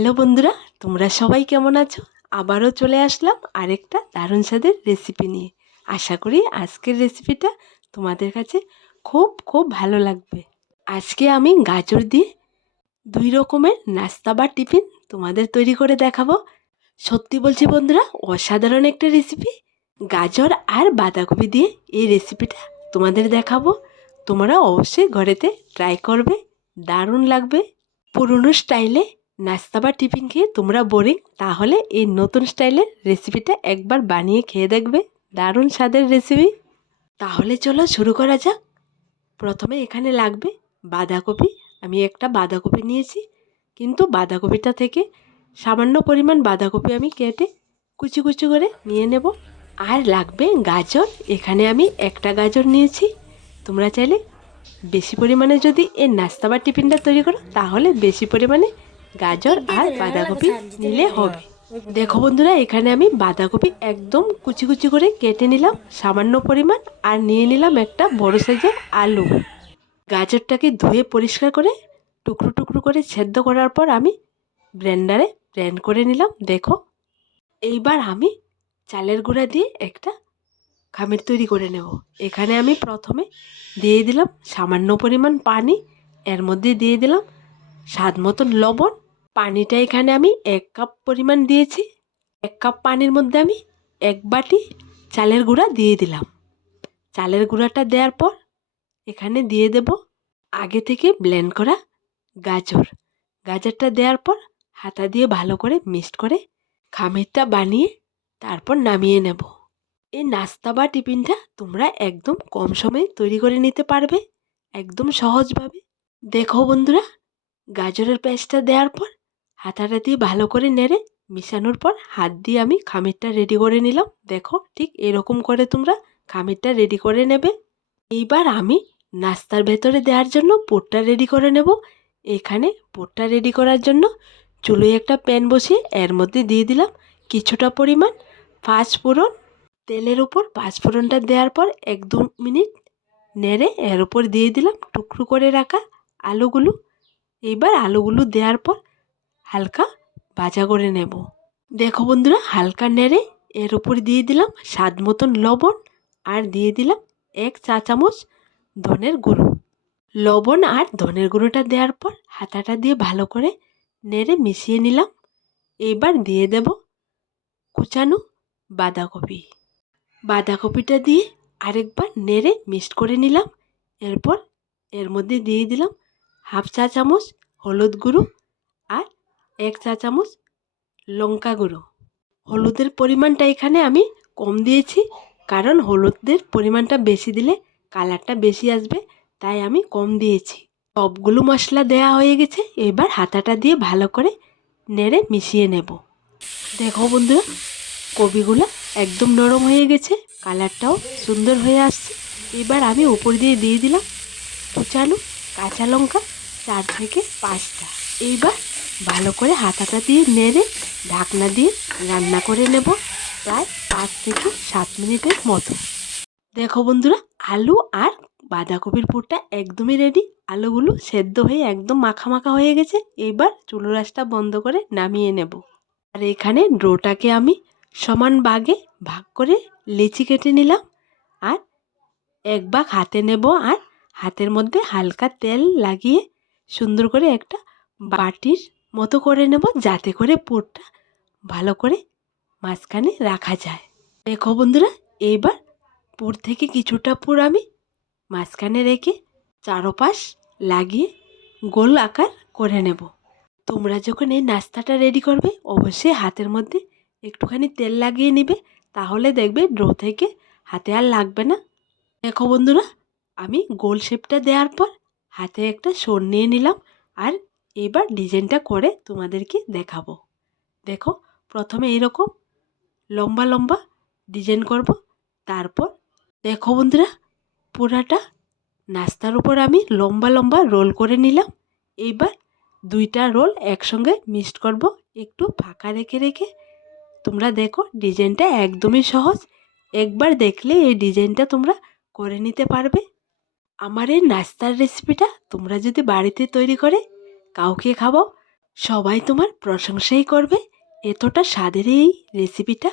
Hello বন্ধুরা, তোমরা সবাই কেমন আছো? আবারও চলে আসলাম আরেকটা দারুণ স্বাদের রেসিপি নিয়ে। আশা করি আজকের রেসিপিটা তোমাদের কাছে খুব খুব ভালো লাগবে। আজকে আমি গাজর দিয়ে দুই রকমের নাস্তা বা টিফিন তোমাদের তৈরি করে দেখাবো। সত্যি বলছি বন্ধুরা, অসাধারণ একটা রেসিপি গাজর আর বাঁধাকপি দিয়ে এই রেসিপিটা তোমাদের দেখাবো। তোমরা অবশ্যই ঘরেতে ট্রাই করবে, দারুণ লাগবে। পুরনো স্টাইলে নাস্তা বা টিফিন খেয়ে তোমরা বোরিং তাহলে এই নতুন স্টাইলের রেসিপিটা একবার বানিয়ে খেয়ে দেখবে। দারুণ স্বাদের রেসিপি তাহলে চলো শুরু করা যাক। প্রথমে এখানে লাগবে বাঁধাকপি। আমি একটা বাঁধাকপি নিয়েছি, কিন্তু বাঁধাকপিটা থেকে সামান্য পরিমাণ বাঁধাকপি আমি কেটে কুচি কুচি করে নিয়ে নেব। আর লাগবে গাজর। এখানে আমি একটা গাজর নিয়েছি। তোমরা চাইলে বেশি পরিমাণে যদি এর নাস্তা বা টিফিনটা তৈরি করো, তাহলে বেশি পরিমাণে গাজর আর বাঁধাকপি নিলে হবে। দেখো বন্ধুরা এখানে আমি বাঁধাকপি একদম কুচি কুচি করে কেটে নিলাম সামান্য পরিমাণ আর নিয়ে নিলাম একটা বড় সাইজের আলু। গাজরটাকে ধুয়ে পরিষ্কার করে টুকরো টুকরো করে সেদ্ধ করার পর আমি ব্লেন্ডারে ব্লেন্ড করে নিলাম দেখো। এইবার আমি চালের গুঁড়া দিয়ে একটা খামির তৈরি করে নেব। এখানে আমি প্রথমে দিয়ে দিলাম সামান্য পরিমাণ পানি এর মধ্যে দিয়ে দিলাম স্বাদ মতন লবণ পানিটা এখানে আমি এক কাপ পরিমাণ দিয়েছি। এক কাপ পানির মধ্যে আমি এক বাটি চালের গুঁড়া দিয়ে দিলাম। চালের গুঁড়াটা দেওয়ার পর এখানে দিয়ে দেব আগে থেকে ব্লেন্ড করা গাজর। গাজরটা দেওয়ার পর হাতা দিয়ে ভালো করে মিক্সড করে খামিরটা বানিয়ে তারপর নামিয়ে নেব। এই নাস্তা বা টিফিনটা তোমরা একদম কম সময়ে তৈরি করে নিতে পারবে, একদম সহজভাবে। দেখো বন্ধুরা, গাজরের পেস্টটা দেওয়ার পর হাতাটা দিয়ে ভালো করে নেড়ে মিশানোর পর হাত দিয়ে আমি খামিরটা রেডি করে নিলাম। দেখো ঠিক এরকম করে তোমরা খামিরটা রেডি করে নেবে। এইবার আমি নাস্তার ভেতরে দেওয়ার জন্য পোটটা রেডি করে নেব। এখানে পোটটা রেডি করার জন্য চুলোয় একটা প্যান বসিয়ে এর মধ্যে দিয়ে দিলাম কিছুটা পরিমাণ পাঁচফোড়ন তেলের উপর পাঁচফোড়নটা দেওয়ার পর এক দু মিনিট নেড়ে এর উপর দিয়ে দিলাম টুকরো করে রাখা আলুগুলো। এইবার আলুগুলো দেওয়ার পর হালকা ভাজা করে নেব। দেখো বন্ধুরা, হালকা নেড়ে এর উপর দিয়ে দিলাম স্বাদ মতন লবণ আর দিয়ে দিলাম এক চা চামচ ধনের গুঁড়ো। লবণ আর ধনের গুঁড়োটা দেওয়ার পর হাতাটা দিয়ে ভালো করে নেড়ে মিশিয়ে নিলাম। এইবার দিয়ে দেব কুচানো বাঁধাকপি। বাঁধাকপিটা দিয়ে আরেকবার নেড়ে মিক্সড করে নিলাম। এরপর এর মধ্যে দিয়ে দিলাম হাফ চা চামচ হলুদ গুঁড়ো এক চা চামচ লঙ্কা গুঁড়ো। হলুদের পরিমাণটা এখানে আমি কম দিয়েছি, কারণ হলুদের পরিমাণটা বেশি দিলে কালারটা বেশি আসবে, তাই আমি কম দিয়েছি। সবগুলো মশলা দেয়া হয়ে গেছে, এবার হাতাটা দিয়ে ভালো করে নেড়ে মিশিয়ে নেব। দেখো বন্ধুরা কবিগুলো একদম নরম হয়ে গেছে, কালারটাও সুন্দর হয়ে আসছে। এবার আমি উপর দিয়ে দিয়ে দিলাম কুচানো কাঁচা লঙ্কা, চার থেকে পাঁচটা। এইবার ভালো করে হাতাটা দিয়ে নেড়ে ঢাকনা দিয়ে রান্না করে নেব প্রায় পাঁচ থেকে সাত মিনিটের মতো। দেখো বন্ধুরা, আলু আর বাঁধাকপির পুরটা একদমই রেডি আলুগুলো সেদ্ধ হয়ে একদম মাখা মাখা হয়ে গেছে। এবার চুলো রাসটা বন্ধ করে নামিয়ে নেব। আর এখানে ডোটাকে আমি সমান বাগে ভাগ করে লেচি কেটে নিলাম। আর এক ভাগ হাতে নেব আর হাতের মধ্যে হালকা তেল লাগিয়ে সুন্দর করে একটা বাটির মতো করে নেব যাতে করে পুরটা ভালো করে মাঝখানে রাখা যায়। দেখো বন্ধুরা এইবার পুর থেকে কিছুটা পুর আমি মাঝখানে রেখে চারোপাশ লাগিয়ে গোল আকার করে নেব। তোমরা যখন এই নাস্তাটা রেডি করবে, অবশ্যই হাতের মধ্যে একটুখানি তেল লাগিয়ে নেবে, তাহলে দেখবে ড্রো থেকে হাতে আর লাগবে না। দেখো বন্ধুরা, আমি গোল শেপটা দেওয়ার পর হাতে একটা সোর নিয়ে নিলাম, আর এবার ডিজাইনটা করে তোমাদেরকে দেখাবো। দেখো, প্রথমে এরকম লম্বা লম্বা ডিজাইন করব, তারপর দেখো বন্ধুরা, পুরাটা নাস্তার উপর আমি লম্বা লম্বা রোল করে নিলাম। এইবার দুইটা রোল একসঙ্গে মিক্সড করব, একটু ফাঁকা রেখে রেখে। তোমরা দেখো ডিজাইনটা একদমই সহজ। একবার দেখলে এই ডিজাইনটা তোমরা করে নিতে পারবে। আমার এই নাস্তার রেসিপিটা তোমরা যদি বাড়িতে তৈরি করে কাউকে খাব সবাই তোমার প্রশংসাই করবে। এতটা স্বাদের এই রেসিপিটা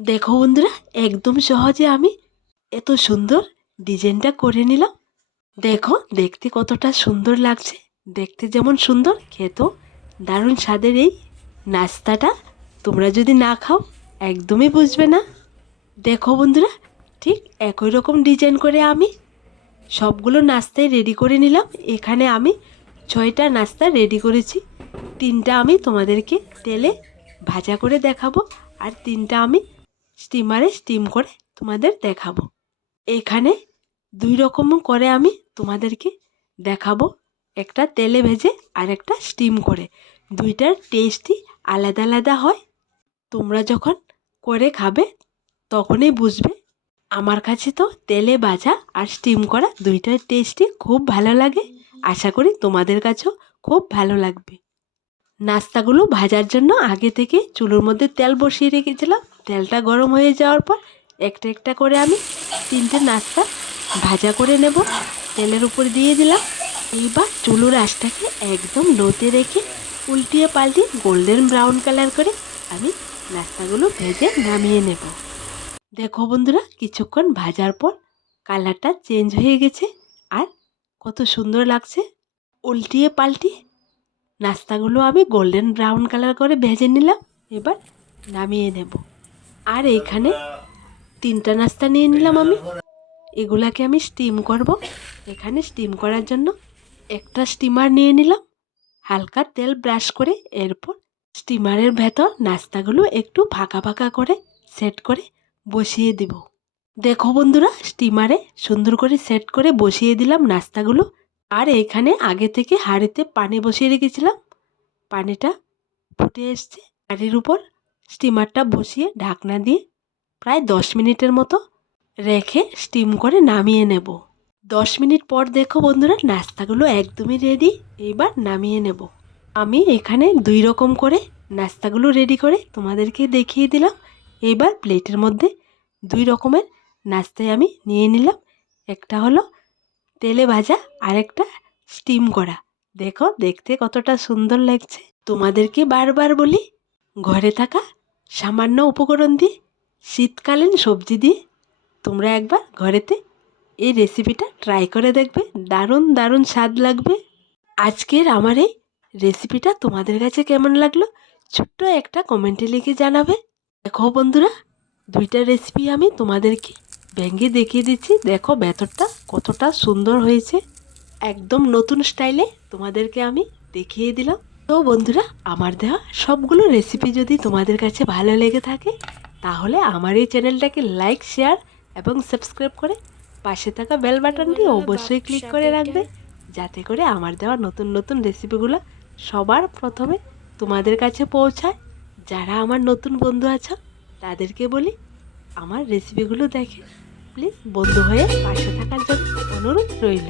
দেখো বন্ধুরা, একদম সহজে আমি এত সুন্দর ডিজাইনটা করে নিলাম। দেখো, দেখতে কতটা সুন্দর লাগছে। দেখতে যেমন সুন্দর, খেতেও দারুণ স্বাদের এই নাস্তাটা। তোমরা যদি না খাও, একদমই বুঝবে না। দেখো বন্ধুরা, ঠিক একই রকম ডিজাইন করে আমি সবগুলো নাস্তায় রেডি করে নিলাম। এখানে আমি ছয়টা নাস্তা রেডি করেছি। তিনটা আমি তোমাদেরকে তেলে ভাজা করে দেখাবো আর তিনটা আমি স্টিমারে স্টিম করে তোমাদের দেখাবো। এখানে দুই রকম করে আমি তোমাদেরকে দেখাবো। একটা তেলে ভেজে আর একটা স্টিম করে। দুইটার টেস্টই আলাদা আলাদা হয়। তোমরা যখন করে খাবে তখনই বুঝবে। আমার কাছে তো তেলে ভাজা আর স্টিম করা দুইটার টেস্টই খুব ভালো লাগে। আশা করি তোমাদের কাছেও খুব ভালো লাগবে। নাস্তাগুলো ভাজার জন্য আগে থেকে চুলোর মধ্যে তেল বসিয়ে রেখেছিলাম। তেলটা গরম হয়ে যাওয়ার পর একটা একটা করে আমি তিনটে নাস্তা ভাজা করে নেব। তেলের উপর দিয়ে দিলাম। এইবার চুলোর আঁচটাকে একদম লোতে রেখে উল্টিয়ে পাল্টিয়ে গোল্ডেন ব্রাউন কালার করে আমি নাস্তাগুলো ভেজে নামিয়ে নেব। দেখো বন্ধুরা, কিছুক্ষণ ভাজার পর কালারটা চেঞ্জ হয়ে গেছে। কত সুন্দর লাগছে। উল্টিয়ে পাল্টিয়ে নাস্তাগুলো আমি গোল্ডেন ব্রাউন কালার করে ভেজে নিলাম। এবার নামিয়ে নেব। আর এখানে তিনটা নাস্তা নিয়ে নিলাম আমি। এগুলাকে আমি স্টিম করব। এখানে স্টিম করার জন্য একটা স্টিমার নিয়ে নিলাম। হালকা তেল ব্রাশ করে এরপর স্টিমারের ভেতর নাস্তাগুলো একটু ফাঁকা ফাঁকা করে সেট করে বসিয়ে দিব। দেখো বন্ধুরা স্টিমারে সুন্দর করে সেট করে বসিয়ে দিলাম নাস্তাগুলো। আর এখানে আগে থেকে হাঁড়িতে পানি বসিয়ে রেখেছিলাম। পানিটা ফুটে এসছে হাঁড়ির উপর। স্টিমারটা বসিয়ে ঢাকনা দিয়ে প্রায় দশ মিনিটের মতো রেখে স্টিম করে নামিয়ে নেব। দশ মিনিট পর দেখো বন্ধুরা, নাস্তাগুলো একদমই রেডি এবার নামিয়ে নেব। আমি এখানে দুই রকম করে নাস্তাগুলো রেডি করে তোমাদেরকে দেখিয়ে দিলাম। এবার প্লেটের মধ্যে দুই রকমের নাস্তায় আমি নিয়ে নিলাম। একটা হলো তেলে ভাজা, আরেকটা স্টিম করা। দেখো, দেখতে কতটা সুন্দর লাগছে। তোমাদেরকে বারবার বলি, ঘরে থাকা সামান্য উপকরণ দিয়ে, শীতকালীন সবজি দিয়ে, তোমরা একবার ঘরেতে এই রেসিপিটা ট্রাই করে দেখবে। দারুণ দারুণ স্বাদ লাগবে। আজকের আমার এই রেসিপিটা তোমাদের কাছে কেমন লাগল, ছোট্ট একটা কমেন্টে লিখে জানাবে। দেখো বন্ধুরা, দুইটা রেসিপি আমি তোমাদেরকে ভেঙে দেখিয়ে দিচ্ছি। দেখো ভেতরটা কতটা সুন্দর হয়েছে। একদম নতুন স্টাইলে তোমাদেরকে আমি দেখিয়ে দিলাম। তো বন্ধুরা আমার দেওয়া সবগুলো রেসিপি যদি তোমাদের কাছে ভালো লেগে থাকে তাহলে আমার এই চ্যানেলটাকে লাইক শেয়ার এবং সাবস্ক্রাইব করে পাশে থাকা বেল বাটনটি অবশ্যই ক্লিক করে রাখবে। যাতে করে আমার দেওয়া নতুন নতুন রেসিপিগুলো সবার প্রথমে তোমাদের কাছে পৌঁছায়। যারা আমার নতুন বন্ধু আছো তাদেরকে বলি আমার রেসিপিগুলো দেখে প্লিজ বন্ধু হয়ে পাশে থাকার জন্য অনুরোধ রইল।